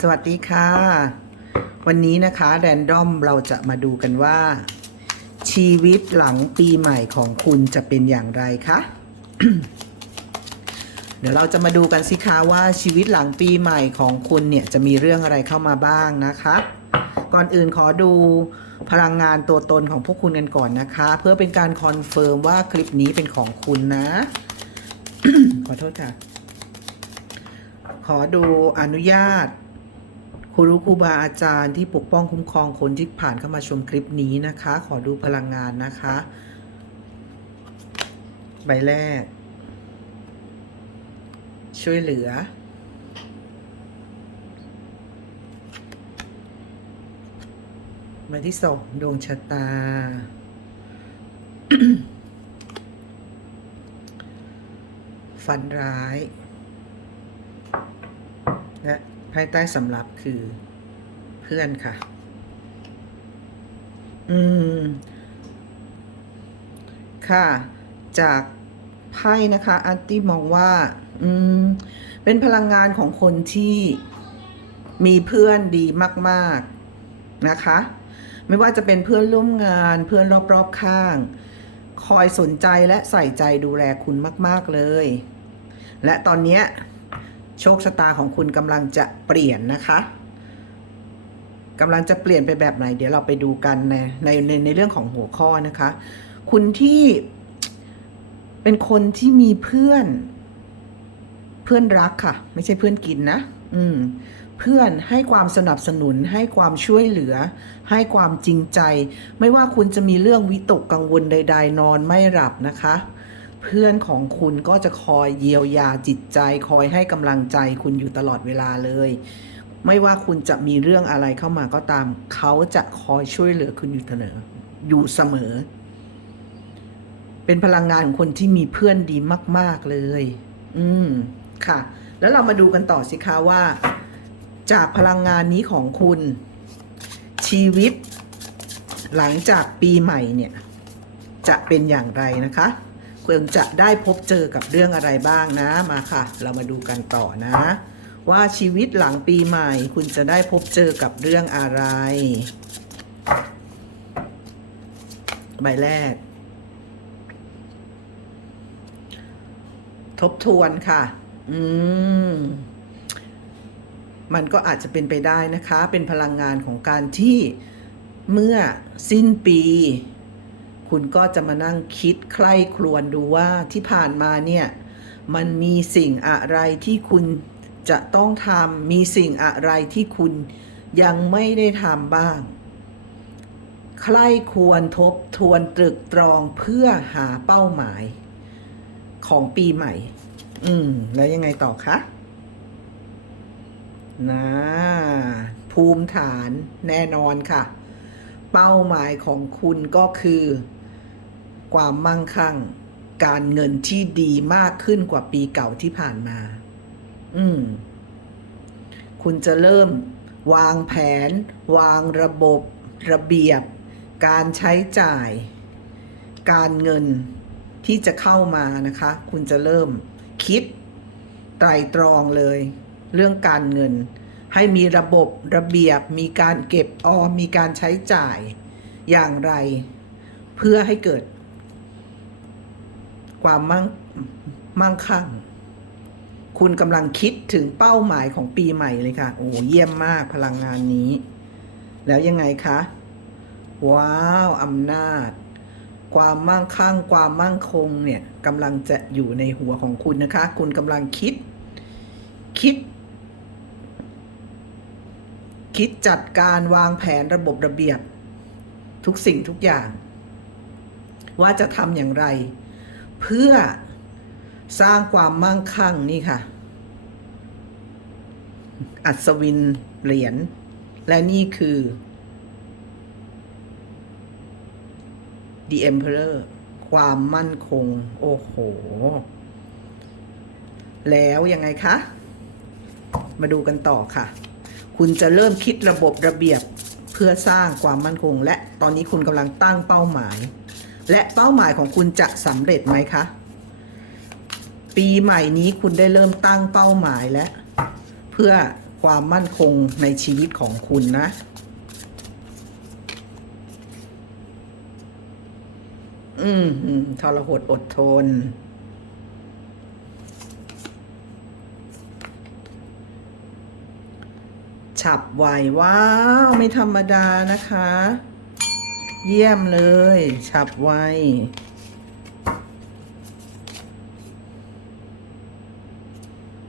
สวัสดีค่ะ วันนี้นะคะแรนดอมเราจะมาดูกันว่า ชีวิตหลังปีใหม่ของคุณจะเป็นอย่างไรคะเดี๋ยวเราจะมาดูกันสิคะว่าชีวิตหลังปีใหม่ของคุณเนี่ยจะมีเรื่องอะไรเข้ามาบ้างนะคะ ก่อนอื่นขอดูพลังงานตัวตนของพวกคุณกันก่อนนะคะ เพื่อเป็นการคอนเฟิร์มว่าคลิปนี้เป็นของคุณนะ ขอโทษค่ะ ขอดูอนุญาต ครูรู้ครูบาอาจารย์ที่ปกป้องคุ้มครองคนที่ผ่านเข้ามาชมคลิปนี้นะคะ ขอดูพลังงานนะคะ ใบแรก ช่วยเหลือ ใบที่สองดวงชะตา ฝันร้าย และ ภายใต้สำรับคือเพื่อนค่ะ อืม ค่ะ จากไพ่นะคะอาร์ตี้มองว่า อืม เป็นพลังงานของคนที่มีเพื่อนดีมาก ๆ นะคะ ไม่ว่าจะเป็นเพื่อนร่วมงานเพื่อนรอบ ๆ ข้าง คอยสนใจและใส่ใจดูแลคุณมาก ๆ เลย และตอนเนี้ย โชคชะตาของคุณกำลังจะเปลี่ยนนะคะกำลังจะเปลี่ยนไปแบบไหน เดี๋ยวเราไปดูกันในในในในเรื่องของหัวข้อนะคะ คุณที่เป็นคนที่มีเพื่อนเพื่อนรักค่ะ ไม่ใช่เพื่อนกินนะ อืม เพื่อนให้ความสนับสนุนให้ความช่วยเหลือ ให้ความจริงใจ ไม่ว่าคุณจะมีเรื่องวิตกกังวลใด ๆ นอนไม่หลับนะคะ เพื่อนของคุณก็จะคอยเยียวยาจิตใจ คอยให้กำลังใจคุณอยู่ตลอดเวลาเลย ไม่ว่าคุณจะมีเรื่องอะไรเข้ามาก็ตาม เขาจะคอยช่วยเหลือคุณอยู่เสมออยู่เสมอ เป็นพลังงานของคนที่มีเพื่อนดีมาก ๆเลย อืมค่ะ แล้วเรามาดูกันต่อสิคะว่า จากพลังงานนี้ของคุณ ชีวิต หลังจากปีใหม่เนี่ย จะเป็นอย่างไรนะคะ คุณจะได้พบเจอกับเรื่องอะไรบ้างนะมาค่ะ เรามาดูกันต่อนะ ว่าชีวิตหลังปีใหม่ คุณจะได้พบเจอกับเรื่องอะไร ใบแรก ทบทวนค่ะ อืมมันก็อาจจะเป็นไปได้นะคะ เป็นพลังงานของการที่เมื่อสิ้นปี คุณก็จะมานั่งคิดใคร่ครวญดูว่าที่ผ่านมาเนี่ย มันมีสิ่งอะไรที่คุณจะต้องทำมีสิ่งอะไรที่คุณยังไม่ได้ทำบ้าง ใคร่ควรทบทวนตรึกตรองเพื่อหาเป้าหมาย ของปีใหม่ อืม แล้วยังไงต่อคะนะภูมิฐานแน่นอนค่ะ เป้าหมายของคุณก็คือ ความมั่งคั่ง การเงินที่ดีมากขึ้นกว่าปีเก่าที่ผ่านมา อืม คุณจะเริ่ม วางแผน วางระบบระเบียบ การใช้จ่าย การเงินที่จะเข้ามานะคะ คุณจะเริ่มคิดไตรตรองเลย เรื่องการเงิน ให้มีระบบระเบียบ มีการเก็บออมมีการใช้จ่ายอย่างไร เพื่อให้เกิด ความมั่งมั่งคั่ง คุณกำลังคิดถึงเป้าหมายของปีใหม่เลยค่ะ โอ้เยี่ยมมากพลังงานนี้ แล้วยังไงคะ ว้าวอำนาจ ความมั่งคั่ง ความมั่งคงเนี่ยกำลังจะอยู่ในหัวของคุณนะคะ คุณกำลังคิด คิด คิดจัดการวางแผนระบบระเบียบ ทุกสิ่งทุกอย่าง ว่าจะทำอย่างไร เพื่อสร้างความมั่งคั่งนี่ค่ะ อัศวินเหรียญ และนี่คือ The Emperor ความมั่นคง โอ้โห แล้วยังไงคะ มาดูกันต่อค่ะ คุณจะเริ่มคิดระบบระเบียบเพื่อสร้างความมั่นคง และตอนนี้คุณกำลังตั้งเป้าหมาย และเป้าหมายของคุณจะสำเร็จไหมคะ ปีใหม่นี้คุณได้เริ่มตั้งเป้าหมายแล้วเพื่อความมั่นคงในชีวิตของคุณนะอือืมทรหดอดทน ฉับไวว้าว ไม่ธรรมดานะคะ เยี่ยมเลย ฉับไว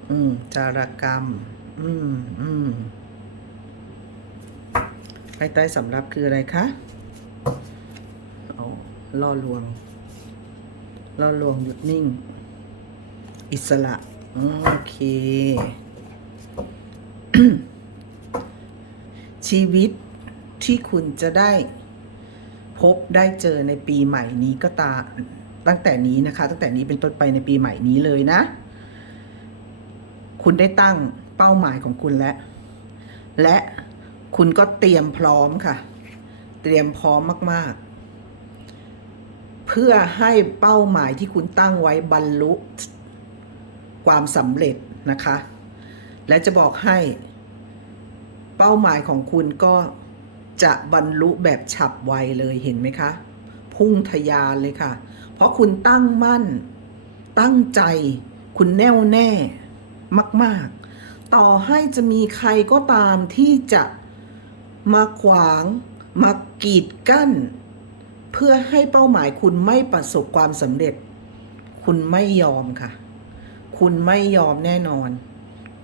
อืม จารกรรม อืม อืมไพ่ใต้สำรับคืออะไรคะเอาล่อลวง ล่อลวงหยุดนิ่ง อิสระ โอเค ชีวิตที่คุณจะได้ พบได้เจอในปีใหม่นี้ก็ตาตั้งแต่นี้นะคะ ตั้งแต่นี้เป็นต้นไปในปีใหม่นี้เลยนะ คุณได้ตั้งเป้าหมายของคุณแล้ว และคุณก็เตรียมพร้อมค่ะ เตรียมพร้อมมาก ๆ เพื่อให้เป้าหมายที่คุณตั้งไว้บรรลุความสำเร็จนะคะ และจะบอกให้เป้าหมายของคุณก็ จะบรรลุแบบฉับไวเลยเห็นไหมคะ พุ่งทะยานเลยค่ะ เพราะคุณตั้งมั่น ตั้งใจ คุณแน่วแน่ มาก ๆ ต่อให้จะมีใครก็ตามที่จะมาขวาง มากีดกั้น เพื่อให้เป้าหมายคุณไม่ประสบความสำเร็จ คุณไม่ยอมค่ะ คุณไม่ยอมแน่นอน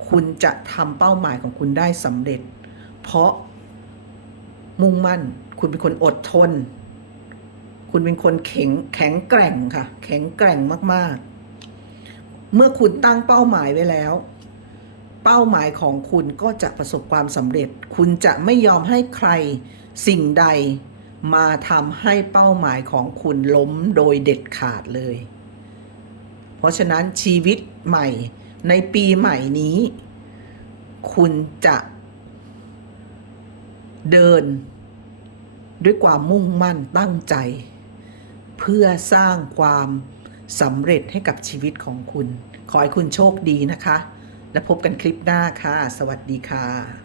คุณจะทำเป้าหมายของคุณได้สำเร็จ เพราะ มุ่งมั่น คุณเป็นคนอดทน คุณเป็นคนแข็งแข็งแกร่งค่ะ แข็งแกร่งมากๆ เมื่อคุณตั้งเป้าหมายไว้แล้ว เป้าหมายของคุณก็จะประสบความสำเร็จ คุณจะไม่ยอมให้ใครสิ่งใดมาทำให้เป้าหมายของคุณล้มโดยเด็ดขาดเลย เพราะฉะนั้นชีวิตใหม่ในปีใหม่นี้ คุณจะ เดิน ด้วยความมุ่งมั่นตั้งใจ เพื่อสร้างความสำเร็จให้กับชีวิตของคุณ ขอให้คุณโชคดีนะคะ และพบกันคลิปหน้าค่ะ สวัสดีค่ะ